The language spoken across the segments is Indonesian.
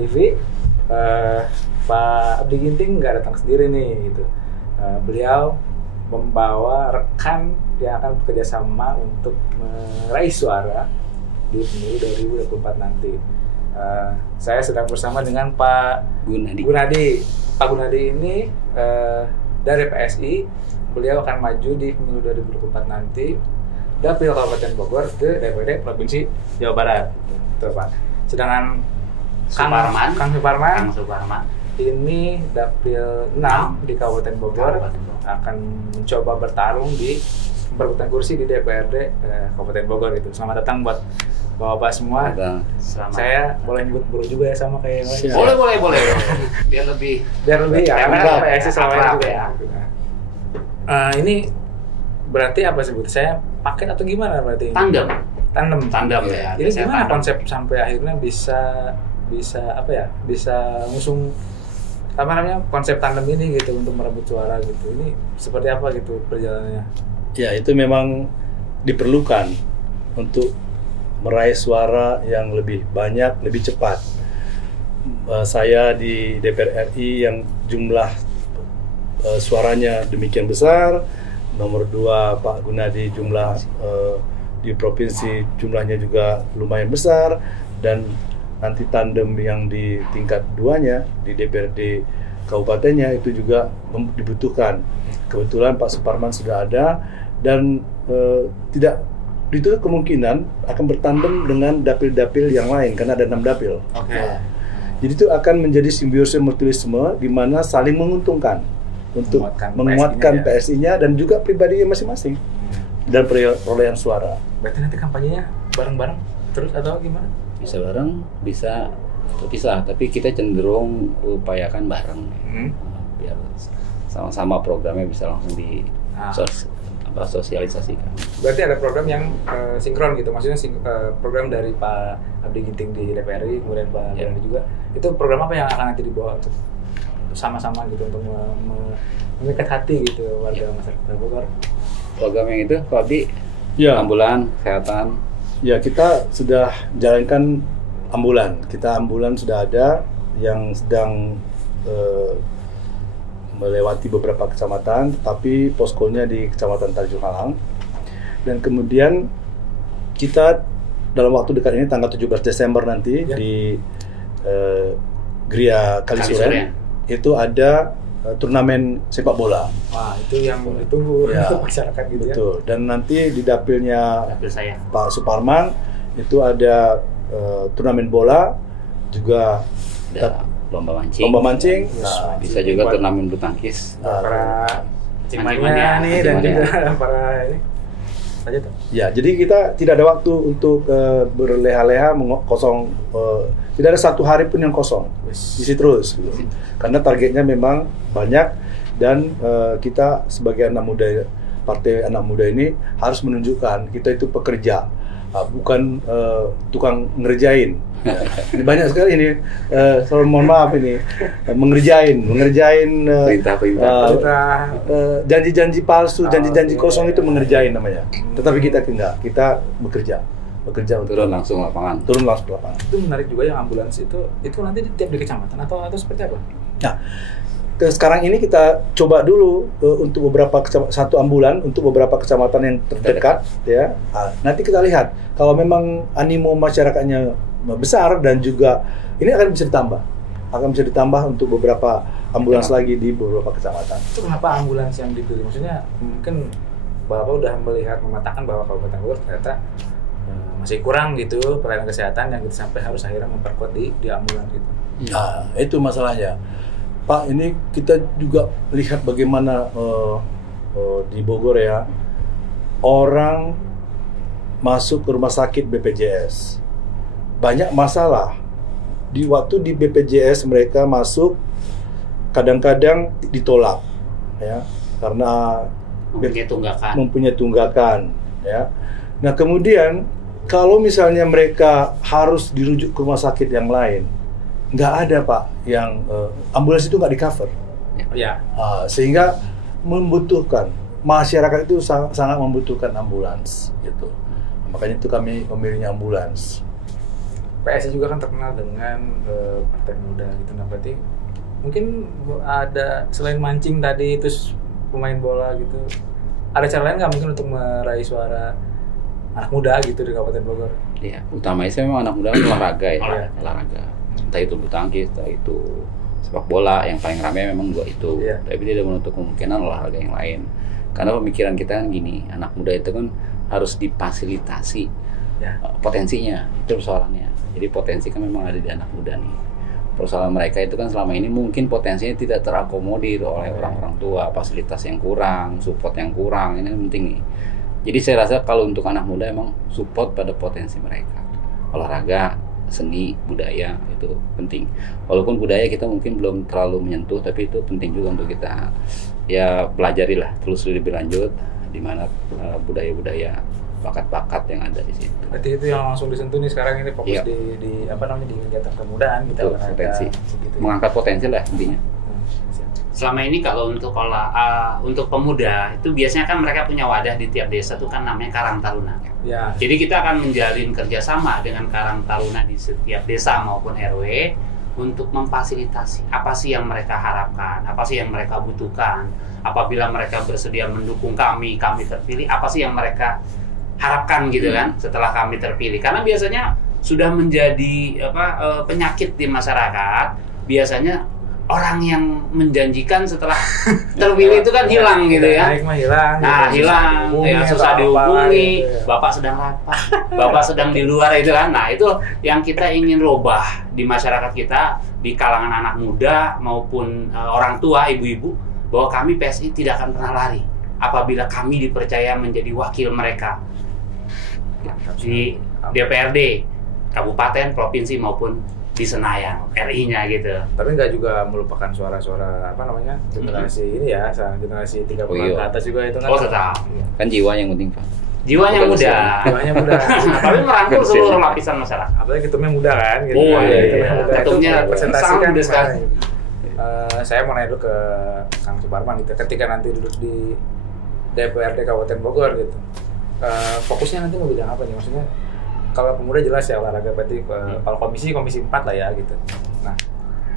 TV, Pak Abdi Ginting nggak datang sendiri nih gitu. Beliau membawa rekan yang akan bekerja sama untuk meraih suara di pemilu 2024 nanti. Saya sedang bersama dengan Pak Gunadi. Pak Gunadi ini dari PSI, beliau akan maju di pemilu 2024 nanti dapil Kabupaten Bogor ke DPD Provinsi Jawa Barat. Betul, Pak. Sedangkan Kang Suparman ini dapil 6 di Kabupaten Bogor akan mencoba bertarung di perebutan kursi di DPRD Kabupaten Bogor itu. Selamat datang buat Bapak-bapak semua. Selamat. Saya boleh nyebut bro juga ya sama kayak yang lain. Boleh. Biar lebih ya. Karena PSI selama ini juga ya. Ini berarti apa sebut? Saya paket atau gimana berarti? Tandem Ya. ya. Jadi gimana konsep sampai akhirnya bisa apa ya? Bisa ngusung konsep tandem ini gitu untuk merebut suara gitu. Ini seperti apa gitu perjalanannya? Ya, itu memang diperlukan untuk meraih suara yang lebih banyak, lebih cepat. Saya di DPR RI yang jumlah suaranya demikian besar, nomor 2 Pak Gunadi jumlah di provinsi jumlahnya juga lumayan besar, dan nanti tandem yang di tingkat 2-nya di DPRD kabupatennya itu juga dibutuhkan. Kebetulan Pak Suparman sudah ada, dan tidak itu kemungkinan akan bertandem dengan dapil-dapil yang lain karena ada 6 dapil. Oke. Jadi itu akan menjadi simbiosis mutualisme di mana saling menguntungkan untuk menguatkan PSI-nya dan juga pribadinya masing-masing dan perolehan suara. Berarti nanti kampanyenya bareng-bareng terus atau gimana? Bisa bareng, bisa terpisah, tapi kita cenderung upayakan bareng. Biar sama-sama programnya bisa langsung sosialisasikan. Berarti ada program yang sinkron gitu, maksudnya program dari Pak Abdi Ginting di DPRI, kemudian Pak Gunadi juga. Itu program apa yang akan nanti dibawa untuk sama-sama gitu untuk memikat hati gitu warga masyarakat Bogor? Program yang itu, Pak Abdi, ambulan, kesehatan. Ya, kita sudah jalankan ambulan. Ambulan sudah ada yang sedang melewati beberapa kecamatan, tapi poskonya di Kecamatan Tanjung Halang. Dan kemudian kita dalam waktu dekat ini tanggal 17 Desember nanti di Gria Kalisuren itu ada turnamen sepak bola. Wah, itu yang ditunggu untuk masyarakat gitu. Betul. Ya. Dan nanti di dapil saya, Pak Suparman itu ada turnamen bola, juga lomba mancing. Nah, bisa juga turnamen bulu tangkis. Para cimanya nih dan juga para ini. Aja tuh. Ya, jadi kita tidak ada waktu untuk berleha-leha kosong. Tidak ada satu hari pun yang kosong. Isi terus gitu. Karena targetnya memang banyak, dan kita sebagai anak muda, partai anak muda ini harus menunjukkan kita itu pekerja, bukan tukang ngerjain. Ini banyak sekali ini, mohon maaf ini, mengerjain perintah. Janji-janji palsu, janji-janji kosong itu mengerjain namanya. Tetapi kita tidak, kita bekerja untuk turun langsung lapangan. Itu menarik juga yang ambulans itu nanti tiap di kecamatan atau seperti apa? Nah, sekarang ini kita coba dulu untuk satu ambulan untuk beberapa kecamatan yang terdekat ya. Nanti kita lihat kalau memang animo masyarakatnya besar, dan juga ini akan bisa ditambah untuk beberapa ambulans lagi di beberapa kecamatan. Itu kenapa ambulans yang dipilih? Maksudnya mungkin Bapak udah mematakan bahwa Kabupaten Bogor ternyata masih kurang gitu pelayanan kesehatan yang kita sampai harus akhirnya memperkuat di ambulans gitu. Nah, itu masalahnya. Pak, ini kita juga lihat bagaimana di Bogor ya, orang masuk ke rumah sakit BPJS. Banyak masalah. Di BPJS mereka masuk, kadang-kadang ditolak ya, karena mempunyai tunggakan ya. Nah, kemudian kalau misalnya mereka harus dirujuk ke rumah sakit yang lain, nggak ada Pak yang ambulans itu nggak di-cover. Ya. Sehingga membutuhkan, masyarakat itu sangat membutuhkan ambulans gitu. Makanya itu kami memilihnya ambulans. PSI juga kan terkenal dengan partai muda gitu. Nah berarti mungkin ada selain mancing tadi terus pemain bola gitu, ada cara lain nggak mungkin untuk meraih suara anak muda gitu di Kabupaten Bogor? Iya, utamanya sih memang anak muda kan olahraga ya, olahraga. Entah itu bulu tangkis, entah itu sepak bola, yang paling ramai memang dua itu. Tapi tidak menutup kemungkinan olahraga yang lain. Karena pemikiran kita kan gini, anak muda itu kan harus difasilitasi potensinya, itu persoalannya. Jadi potensi kan memang ada di anak muda nih. Persoalan mereka itu kan selama ini mungkin potensinya tidak terakomodir oleh orang-orang tua, fasilitas yang kurang, support yang kurang, ini penting nih. Jadi saya rasa kalau untuk anak muda emang support pada potensi mereka. Olahraga, seni, budaya itu penting. Walaupun budaya kita mungkin belum terlalu menyentuh, tapi itu penting juga untuk kita ya pelajari lah, telusuri lebih lanjut di mana budaya-budaya bakat-bakat yang ada di situ. Berarti itu yang langsung disentuh nih sekarang ini fokus di apa namanya di kegiatan kemudaan kita potensi, mengangkat potensi lah intinya. Selama ini kalau untuk pemuda itu biasanya kan mereka punya wadah di tiap desa tuh kan namanya Karang Taruna. Ya. Jadi kita akan menjalin kerjasama dengan Karang Taruna di setiap desa maupun RW untuk memfasilitasi apa sih yang mereka harapkan, apa sih yang mereka butuhkan. Apabila mereka bersedia mendukung kami terpilih, apa sih yang mereka harapkan gitu kan setelah kami terpilih. Karena biasanya sudah menjadi penyakit di masyarakat. Biasanya orang yang menjanjikan setelah terpilih itu kan hilang gitu ya. Hilang, ya susah dihubungi. Bapak sedang rapat, bapak sedang di luar itu kan. Nah itu yang kita ingin rubah di masyarakat kita, di kalangan anak muda maupun orang tua, ibu-ibu, bahwa kami PSI tidak akan pernah lari apabila kami dipercaya menjadi wakil mereka di DPRD, kabupaten, provinsi maupun di Senayan, RI-nya gitu. Tapi nggak juga melupakan suara-suara apa namanya generasi ini ya, generasi 30 ke atas juga itu kan. Oh tetap. Kan jiwa yang penting Pak. Jiwanya muda. Jiwanya muda. Tapi merangkul seluruh lapisan masyarakat. Apalagi ketumnya muda kan. Gitu. Oh iya. Ketumnya sangat muda sekali. Saya mau nanya dulu ke Kang Suparman gitu. Ketika nanti duduk di DPRD Kabupaten Bogor gitu, fokusnya nanti mau bidang apa nih? Maksudnya kalau pemuda jelas ya olahraga, berarti kalau komisi 4 lah ya gitu. Nah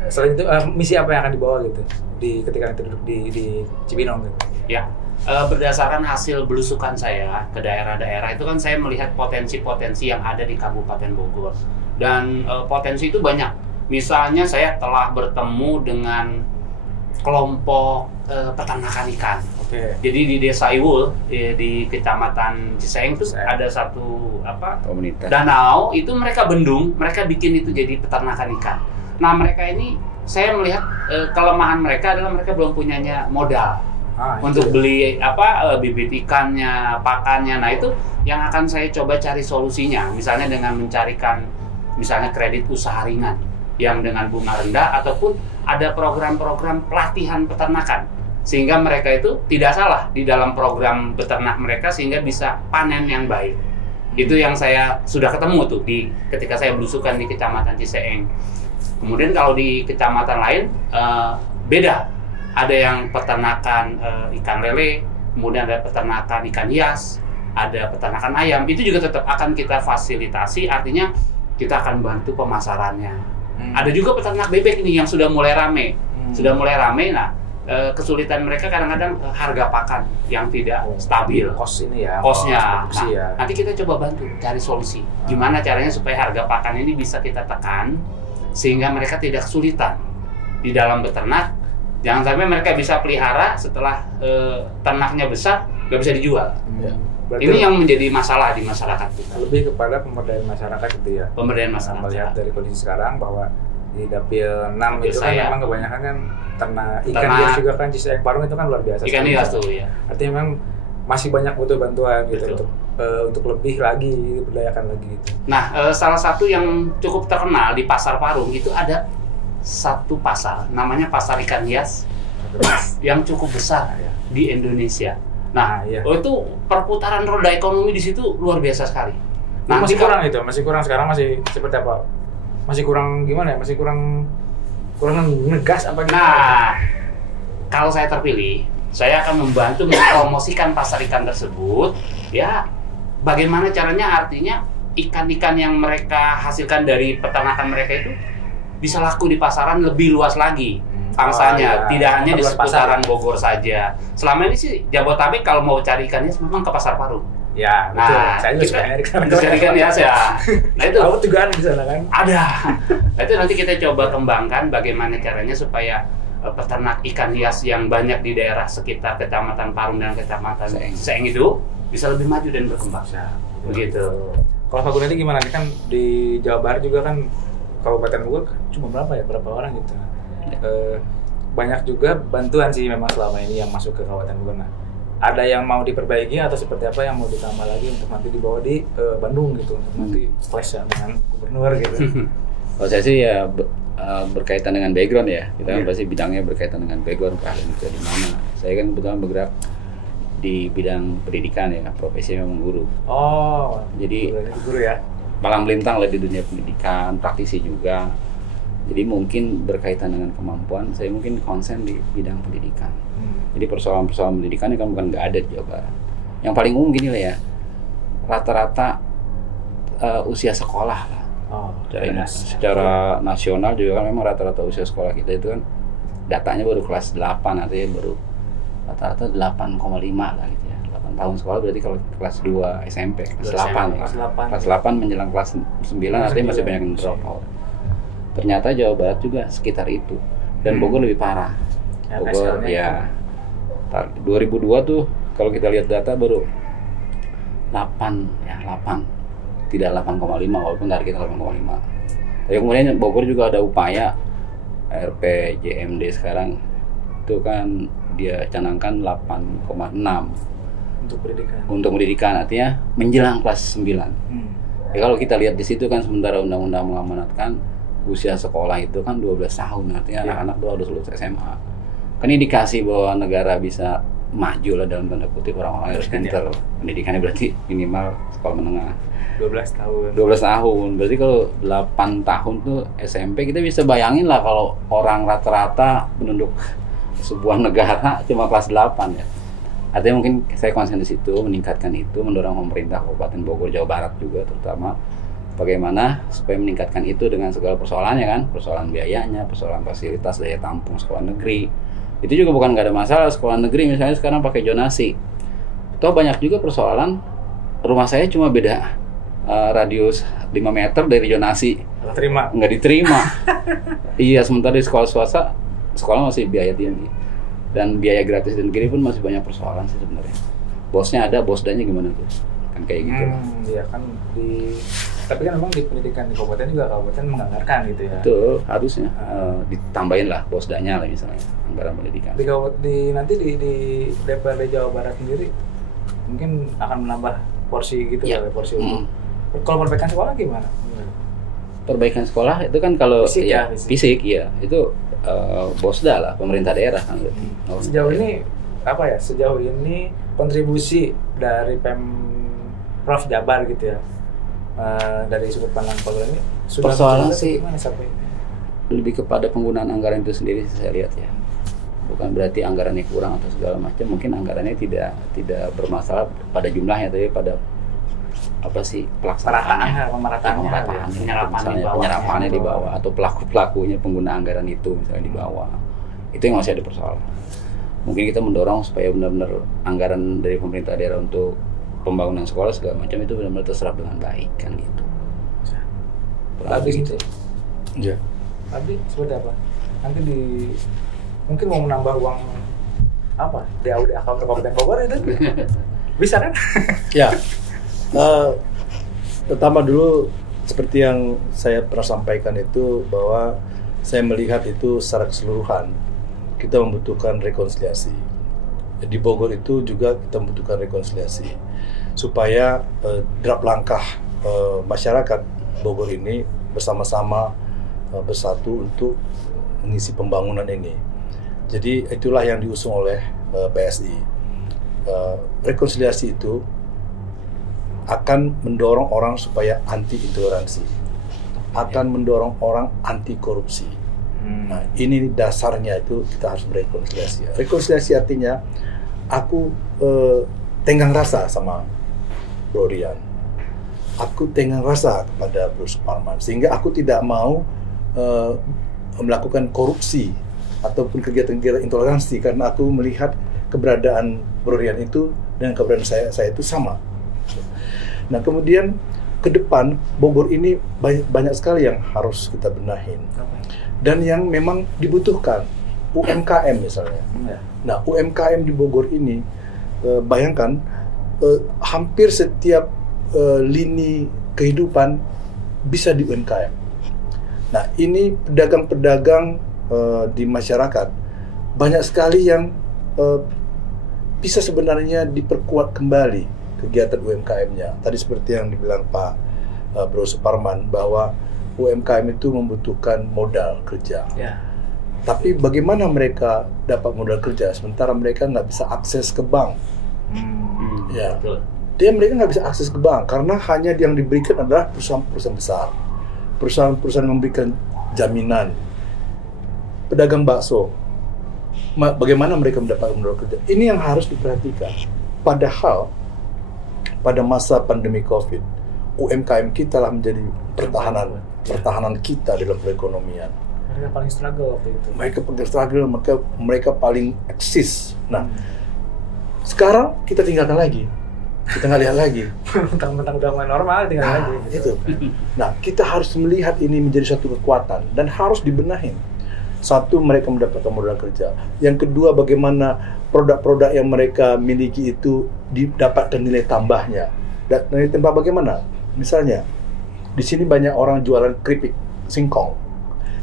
selain itu misi apa yang akan dibawa gitu ketika nanti duduk di Cibinong gitu? Ya, berdasarkan hasil belusukan saya ke daerah-daerah itu kan saya melihat potensi-potensi yang ada di Kabupaten Bogor, dan potensi itu banyak. Misalnya saya telah bertemu dengan kelompok peternakan ikan. Jadi di Desa Iwul di Kecamatan Ciseeng itu ada satu komunitas danau, itu mereka bendung, mereka bikin itu jadi peternakan ikan. Nah mereka ini saya melihat kelemahan mereka adalah mereka belum punyanya modal untuk beli bibit ikannya, pakannya. Nah itu yang akan saya coba cari solusinya, misalnya dengan mencarikan misalnya kredit usaha ringan yang dengan bunga rendah, ataupun ada program-program pelatihan peternakan sehingga mereka itu tidak salah di dalam program beternak mereka sehingga bisa panen yang baik. Itu yang saya sudah ketemu tuh ketika saya belusukan di Kecamatan Ciseeng. Kemudian kalau di kecamatan lain beda, ada yang peternakan ikan lele, kemudian ada peternakan ikan hias, ada peternakan ayam. Itu juga tetap akan kita fasilitasi, artinya kita akan bantu pemasarannya. Ada juga peternak bebek nih yang sudah mulai rame, Nah kesulitan mereka kadang-kadang harga pakan yang tidak stabil, kosnya. Nanti kita coba bantu cari solusi gimana caranya supaya harga pakan ini bisa kita tekan sehingga mereka tidak kesulitan di dalam beternak. Jangan sampai mereka bisa pelihara, setelah ternaknya besar nggak bisa dijual. Ini yang menjadi masalah di masyarakat kita. Lebih kepada pemberdayaan masyarakat gitu ya. Pemberdayaan masyarakat. Melihat dari kondisi sekarang bahwa di Dapil 6 itu kan memang kebanyakan kan ikan hias juga kan, Ciseeng Parung itu kan luar biasa. Ikan hias tuh ya. Artinya memang masih banyak butuh bantuan gitu untuk lebih lagi berdayakan lagi gitu. Nah, salah satu yang cukup terkenal di Pasar Parung itu ada satu pasar namanya Pasar Ikan Hias yang cukup besar di Indonesia. Nah, itu perputaran roda ekonomi di situ luar biasa sekali. Nah, masih kurang sekarang, masih seperti apa? Masih kurang gimana ya? Masih kurang ngegas apa gitu? Nah, kalau saya terpilih, saya akan membantu mempromosikan pasar ikan tersebut. Ya, bagaimana caranya? Artinya ikan-ikan yang mereka hasilkan dari peternakan mereka itu bisa laku di pasaran lebih luas lagi pangsanya, tidak hanya di seputaran Bogor saja. Selama ini sih Jabodetabek kalau mau cari ikannya memang ke Pasar Paru. Ya, betul. Saya juga suka cari ikan ya, saya. Nah itu. Tahu juga di sana kan? Ada. Nah itu nanti kita coba kembangkan bagaimana caranya supaya peternak ikan hias yang banyak di daerah sekitar Kecamatan Parung dan Kecamatan Seng itu bisa lebih maju dan berkembang. Begitu. Kalau Pak Gunadi gimana? Ini kan di Jawa Barat juga kan Kabupaten Bogor cuma berapa orang gitu. Banyak juga bantuan sih memang selama ini yang masuk ke Kabupaten Bogor. Nah, ada yang mau diperbaiki atau seperti apa yang mau ditambah lagi untuk nanti dibawa di Bandung gitu, untuk nanti clash dengan gubernur gitu. Kalau saya sih ya berkaitan dengan background ya, kita kan pasti bidangnya berkaitan dengan background, keahlian kita di mana. Saya kan kebetulan bergerak di bidang pendidikan ya, profesi memang guru. Oh, jadi guru ya. Malang melintang lah di dunia pendidikan, praktisi juga. Jadi mungkin berkaitan dengan kemampuan, saya mungkin konsen di bidang pendidikan. Jadi persoalan-persoalan pendidikan kan bukan nggak ada di Jawa Barat. Yang paling umum gini lah ya, rata-rata usia sekolah lah. Secara nasional juga kan memang rata-rata usia sekolah kita itu kan datanya baru kelas 8, artinya baru rata-rata 8,5 lah gitu ya. 8 tahun sekolah berarti kalau kelas 2 SMP, kelas 8. Kelas 8 menjelang kelas 9 artinya masih banyak yang drop out. Ternyata Jawa Barat juga sekitar itu. Dan Bogor lebih parah. Bogor ya 2002 tuh kalau kita lihat data baru 8. Tidak 8,5 walaupun targetnya 8,5. Tapi kemudian Bogor juga ada upaya RPJMD sekarang itu kan dia canangkan 8,6 untuk pendidikan artinya menjelang kelas 9. Ya kalau kita lihat di situ kan sementara undang-undang mengamanatkan usia sekolah itu kan 12 tahun artinya anak-anak baru harus lulus SMA. Kan indikasi bahwa negara bisa maju lah dalam tanda kutip, orang-orang harus pintar. Pendidikannya berarti minimal sekolah menengah 12 tahun. Berarti kalau 8 tahun tuh SMP, kita bisa bayangin lah kalau orang rata-rata penduduk sebuah negara cuma kelas 8 ya. Artinya mungkin saya konsen di situ, meningkatkan itu, mendorong pemerintah Kabupaten Bogor, Jawa Barat juga terutama bagaimana supaya meningkatkan itu dengan segala persoalannya kan, persoalan biayanya, persoalan fasilitas, daya tampung sekolah negeri. Itu juga bukan nggak ada masalah sekolah negeri misalnya sekarang pakai zonasi. Toh banyak juga persoalan rumah saya cuma beda radius 5 meter dari zonasi. Nggak diterima. Iya, sementara di sekolah swasta sekolah masih biaya tinggi. Dan biaya gratis di negeri pun masih banyak persoalan sih sebenarnya. Bosnya ada, bosdanya gimana tuh? Kan kayak gitu. Iya kan tapi kan memang di pendidikan di kabupaten juga kabupaten menganggarkan gitu ya. Betul, harusnya ditambahin lah bosdanya lah misalnya anggaran pendidikan. Nanti di DPRD Jawa Barat sendiri mungkin akan menambah porsi gitu ya, porsi umum. Kalau perbaikan sekolah gimana? Perbaikan sekolah itu kan kalau fisik ya itu bosda lah, pemerintah daerah kan berarti. Sejauh ini kontribusi dari Pemprov Jabar gitu ya, dari sudut pandang Pak ini sudah persoalan sih gimana sampai lebih kepada penggunaan anggaran itu sendiri saya lihat ya. Bukan berarti anggarannya kurang atau segala macam, mungkin anggarannya tidak bermasalah pada jumlahnya, tapi pada apa sih pelaksanaannya, penyerapannya di bawah atau pelakunya pengguna anggaran itu misalnya di bawah, itu yang masih ada persoalan. Mungkin kita mendorong supaya benar-benar anggaran dari pemerintah daerah untuk pembangunan sekolah segala macam itu benar-benar terserap dengan baik kan gitu. Tapi gitu. Iya. Tapi seperti apa? Nanti mungkin mau menambah uang apa? Di akun Kabupaten Bogor itu bisa kan? Ya. Pertama dulu seperti yang saya pernah sampaikan itu bahwa saya melihat itu secara keseluruhan kita membutuhkan rekonsiliasi. Di Bogor itu juga kita membutuhkan rekonsiliasi supaya draft langkah masyarakat Bogor ini bersama-sama bersatu untuk mengisi pembangunan ini. Jadi itulah yang diusung oleh PSI. Rekonsiliasi itu akan mendorong orang supaya anti intoleransi, akan mendorong orang anti korupsi. Nah, ini dasarnya itu kita harus berrekonsiliasi. Rekonsiliasi artinya aku tenggang rasa sama Bro Rian. aku tengah rasa kepada Bro Suparman, sehingga aku tidak mau melakukan korupsi ataupun kegiatan-kegiatan intoleransi, karena aku melihat keberadaan Bro Rian itu dengan keberadaan saya itu sama. Nah kemudian ke depan Bogor ini banyak sekali yang harus kita benahin dan yang memang dibutuhkan. UMKM misalnya. Nah UMKM di Bogor ini bayangkan hampir setiap lini kehidupan bisa di UMKM. Nah ini pedagang-pedagang di masyarakat banyak sekali yang bisa sebenarnya diperkuat kembali kegiatan UMKM-nya. Tadi seperti yang dibilang Pak Bro Suparman bahwa UMKM itu membutuhkan modal kerja. Tapi bagaimana mereka dapat modal kerja sementara mereka nggak bisa akses ke bank? Mereka nggak bisa akses ke bank karena hanya yang diberikan adalah perusahaan-perusahaan besar, perusahaan-perusahaan memberikan jaminan. Pedagang bakso, bagaimana mereka mendapatkan modal kerja? Ini yang harus diperhatikan. Padahal pada masa pandemi COVID, UMKM kita lah menjadi pertahanan kita dalam perekonomian. Mereka paling struggle waktu itu. Mereka paling eksis. Nah, sekarang kita tinggalkan lagi. Kita nggak lihat lagi. Mentang-mentang udah main normal, tinggal lagi. Itu. Nah, kita harus melihat ini menjadi satu kekuatan dan harus dibenahin. Satu, mereka mendapatkan modal kerja. Yang kedua, bagaimana produk-produk yang mereka miliki itu didapatkan nilai tambahnya. Dan nilai tambah bagaimana? Misalnya, di sini banyak orang jualan keripik singkong.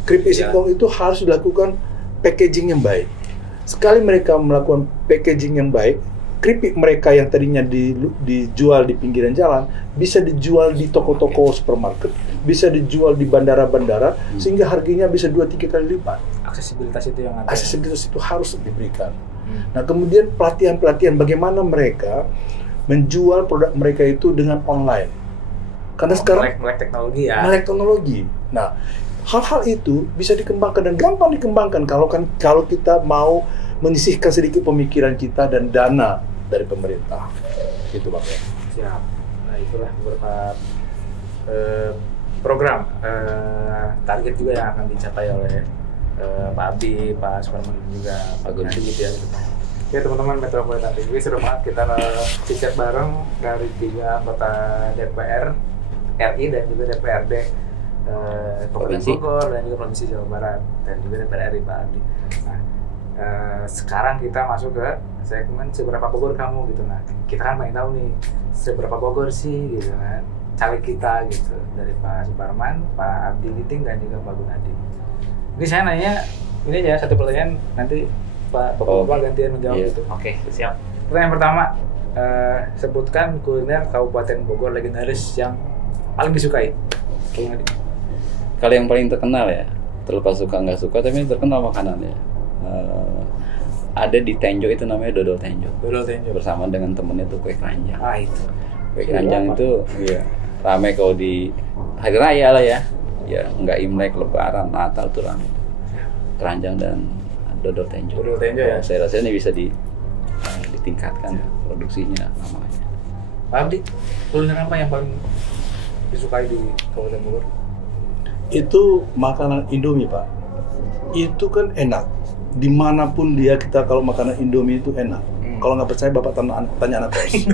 Keripik singkong itu harus dilakukan packaging yang baik. Sekali mereka melakukan packaging yang baik, keripik mereka yang tadinya dijual di pinggiran jalan bisa dijual di toko-toko supermarket, bisa dijual di bandara-bandara, sehingga harganya bisa 2-3 kali lipat. Aksesibilitas itu yang ada. Aksesibilitas itu harus diberikan. Nah kemudian pelatihan-pelatihan bagaimana mereka menjual produk mereka itu dengan online. Karena sekarang melek teknologi ya. Melek teknologi. Nah hal-hal itu bisa dikembangkan dan gampang dikembangkan kalau kita mau menyisihkan sedikit pemikiran kita dan dana dari pemerintah. Gitu Bang. Siap. Nah itulah beberapa program target juga yang akan dicapai oleh Pak Abdi, Pak Suparman juga Pak Gunadi gitu ya. Ya teman-teman Metropolitan TV, seru banget kita chat bareng dari 3 anggota DPR RI dan juga DPRD Kabupaten Bogor dan juga Provinsi Jawa Barat dan juga DPR RI Pak Abdi. Nah, sekarang kita masuk ke segmen seberapa Bogor kamu gitu. Nah, kita kan pengen tahu nih seberapa Bogor sih gitu kan. Caleg kita gitu dari Pak Suparman, Pak Abdi Giting dan juga Pak Gunadi. Ini saya nanya ini aja satu pertanyaan nanti Bapak gantian menjawab gitu. Oke, siap. Pertanyaan pertama, sebutkan kuliner Kabupaten Bogor legendaris yang paling disukai. Kalau yang paling terkenal ya, terlepas suka nggak suka, tapi terkenal makanannya. Ada di Tenjo itu namanya Dodol Tenjo. Dodol Tenjo. Bersama dengan temennya tuh kue keranjang. Itu. Kue keranjang itu ya, ramai kalau di hari raya lah ya. Ya nggak Imlek, Lebaran, Natal tuh ramai. Keranjang dan Dodol Tenjo. Dodol Tenjo ya. Saya rasa ini bisa ditingkatkan produksinya namanya. Pak Abdi, kuliner apa yang paling disukai di Kabupaten Bogor? Itu makanan Indomie Pak. Itu kan enak. Dimanapun kita kalau makanan Indomie itu enak. Kalau nggak percaya Bapak tanya anak kos.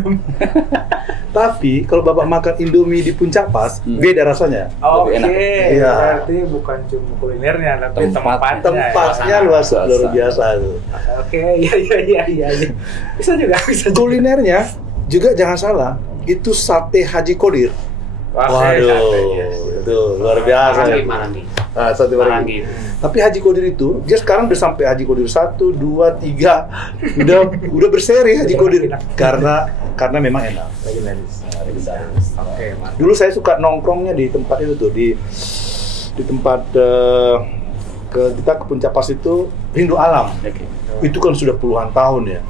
Tapi kalau Bapak makan Indomie di Puncak Pas, beda rasanya. Oke. Iya. Berarti bukan cuma kulinernya, tapi tempatnya luar biasa itu. Oke, iya. Bisa juga. Kulinernya juga jangan salah, itu sate Haji Qodir. Waduh, itu luar biasa. Marangi. Nah, sate Marangi. Tapi Haji Qodir itu, dia sekarang udah sampai Haji Qodir 1, 2, 3, udah berseri Haji Qodir karena memang enak. Legendaris. Oke, dulu saya suka nongkrongnya di tempat itu tuh di tempat kita ke Puncak Pas itu Rindu Alam. Itu kan sudah puluhan tahun ya.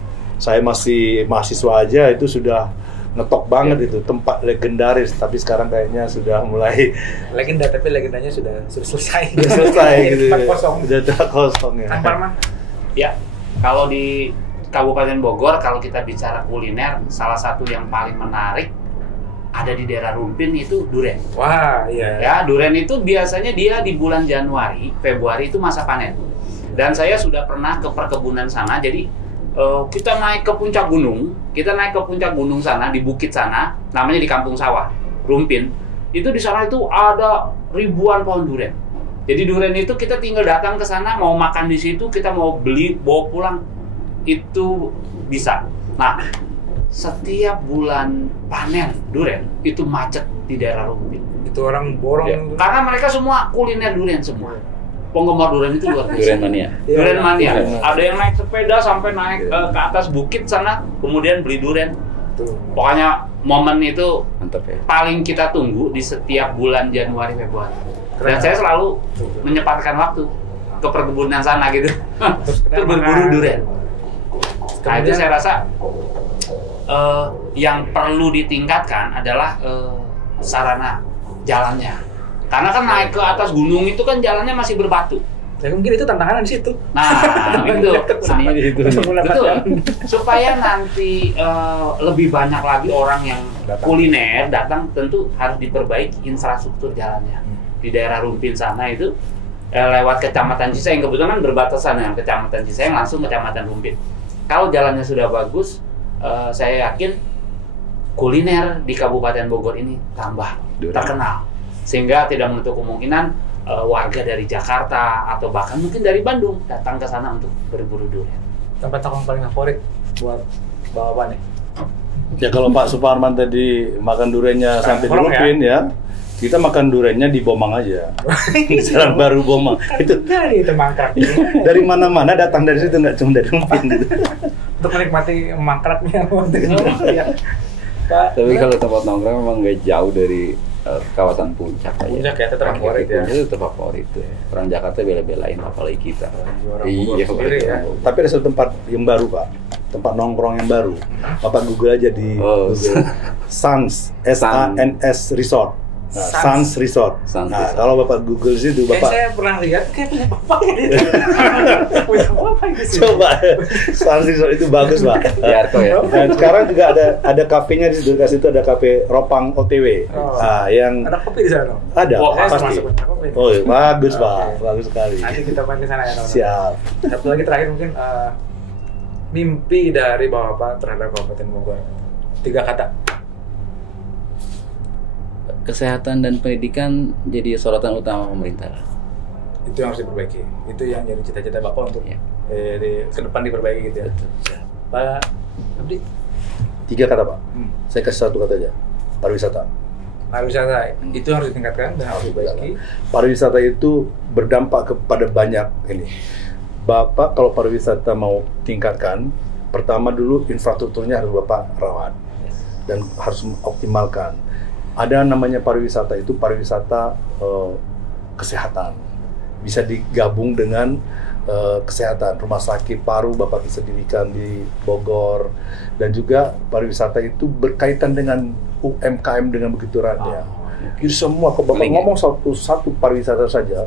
Saya masih mahasiswa aja itu sudah ngetok banget itu tempat legendaris, tapi sekarang kayaknya sudah mulai legenda, tapi legendanya sudah selesai. Sudah selesai gitu. Sudah kosong ya. Kang Parman? Ya, kalau di Kabupaten Bogor kalau kita bicara kuliner, salah satu yang paling menarik ada di daerah Rumpin itu duren. Wah, iya. Ya, duren itu biasanya dia di bulan Januari, Februari itu masa panen. Dan saya sudah pernah ke perkebunan sana, jadi kita naik ke puncak gunung sana, di bukit sana, namanya di Kampung Sawah, Rumpin. Itu di sana itu ada ribuan pohon duren. Jadi duren itu kita tinggal datang ke sana, mau makan di situ, kita mau beli, bawa pulang, itu bisa. Nah, setiap bulan panen duren itu macet di daerah Rumpin. Itu orang borong. Ya, karena mereka semua kuliner duren semua. Penggemar duren itu luar biasa. Duren mania. Duren mania. Ada yang naik sepeda sampai naik ke atas bukit sana, kemudian beli duren. Pokoknya momen itu mantap ya. Paling kita tunggu di setiap bulan Januari Februari. Dan saya selalu menyempatkan waktu ke perkebunan sana gitu. Untuk berburu duren. Nah itu saya rasa yang perlu ditingkatkan adalah sarana jalannya. Karena kan naik ke atas gunung itu kan jalannya masih berbatu. Ya mungkin itu tantangan di situ. Nah, itu seninya di situ. Betul. Supaya nanti lebih banyak lagi orang yang kuliner datang, tentu harus diperbaiki infrastruktur jalannya. Di daerah Rumpin sana itu lewat Kecamatan Cisaeng, kebetulan kan berbatasan dengan Kecamatan Cisaeng, langsung Kecamatan Rumpin. Kalau jalannya sudah bagus, saya yakin kuliner di Kabupaten Bogor ini tambah terkenal. Sehingga tidak menutup kemungkinan warga dari Jakarta atau bahkan mungkin dari Bandung datang ke sana untuk berburu durian. Tempat nongkrong paling favorit buat bawa nih? Ya kalau Pak Suparman tadi makan duriannya sampai di Rumpin ya, kita makan duriannya di Bomang aja. Jalan Baru Bomang. Itu dari mangkrak. Dari mana-mana datang dari situ, nggak cuma dari Rumpin gitu. Untuk menikmati mangkraknya. Tapi kalau tempat nongkrong memang nggak jauh dari kawasan puncak aja. Puncak ya, tetap favorit ya. Itu tetap favorit. Orang Jakarta bela-belain apalagi kita. Iya, ya. Tapi ada satu tempat yang baru Pak, tempat nongkrong yang baru. Bapak Google aja di Google. Sans, S-A-N-S Resort. Nah, Sans Resort. Nah, kalau Bapak Google situ Bapak. Saya pernah lihat kayak punya Bapak gitu. Punya Bapak gitu. Coba Sans Resort itu bagus Pak. Yarko ya. Dan sekarang juga ada kafenya di situ. Di situ ada kafe Ropang OTW. Nah, yang ada kopi di sana. Ada, pasti. Oh, bagus Oke. Pak, bagus sekali. Nanti kita main di sana ya. Siap. Satu lagi terakhir mungkin mimpi dari Bapak terhadap Kabupaten Bogor. 3 kata. Kesehatan dan pendidikan jadi sorotan utama pemerintah. Itu yang harus diperbaiki. Itu yang jadi cita-cita Bapak untuk ke depan diperbaiki gitu ya. Pak Abdi. 3 kata Pak. Saya kasih 1 kata aja. Pariwisata. Pariwisata itu harus ditingkatkan dan harus diperbaiki. Pariwisata itu berdampak kepada banyak ini. Bapak kalau pariwisata mau tingkatkan, pertama dulu infrastrukturnya harus Bapak rawat dan harus optimalkan. Ada namanya pariwisata itu pariwisata kesehatan. Bisa digabung dengan kesehatan. Rumah sakit paru Bapak bisa dirikan di Bogor. Dan juga pariwisata itu berkaitan dengan UMKM dengan begitu eratnya. Jadi semua, kalau Bapak ngomong satu pariwisata saja,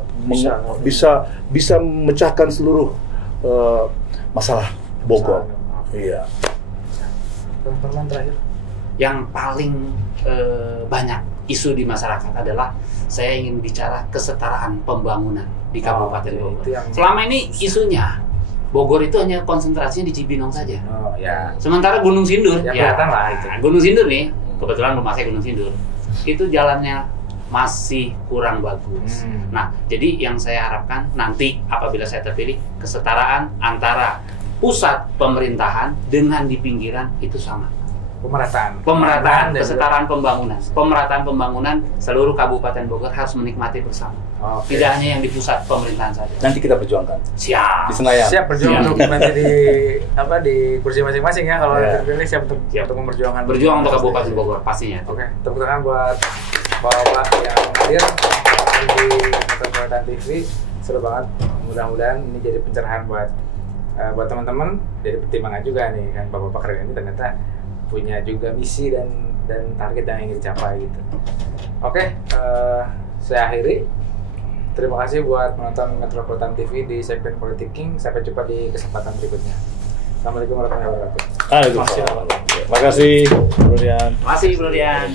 bisa memecahkan seluruh masalah Bogor. Iya. Teman-teman terakhir. Yang paling banyak isu di masyarakat adalah saya ingin bicara kesetaraan pembangunan di Kabupaten Bogor. Selama ini isunya Bogor itu hanya konsentrasinya di Cibinong saja. Oh ya. Sementara Gunung Sindur, ya kelihatan lah itu. Gunung Sindur nih, kebetulan rumah saya Gunung Sindur, itu jalannya masih kurang bagus. Nah, jadi yang saya harapkan nanti apabila saya terpilih, kesetaraan antara pusat pemerintahan dengan di pinggiran itu sama. Pemerataan, kesetaraan pembangunan seluruh Kabupaten Bogor harus menikmati bersama. Tidak hanya yang di pusat pemerintahan saja. Nanti kita perjuangkan. Siap. Di Senayan. Siap berjuang untuk nanti di kursi masing-masing ya. Kalau terpilih siap untuk memperjuangkan. Berjuang untuk Kabupaten Bogor pastinya. Oke, tepuk tangan buat Bapak yang hadir di Metropolitan TV. Seru banget. Mudah-mudahan ini jadi pencerahan buat teman-teman. Jadi pertimbangan juga nih kan Bapak keren ini ternyata punya juga misi dan target yang ingin dicapai gitu. Oke, saya akhiri. Terima kasih buat menonton Metropolitan TV di segmen Politik King. Sampai jumpa di kesempatan berikutnya. Assalamualaikum warahmatullahi wabarakatuh. Terima kasih, Bro Dian. Terima kasih, Bro Dian.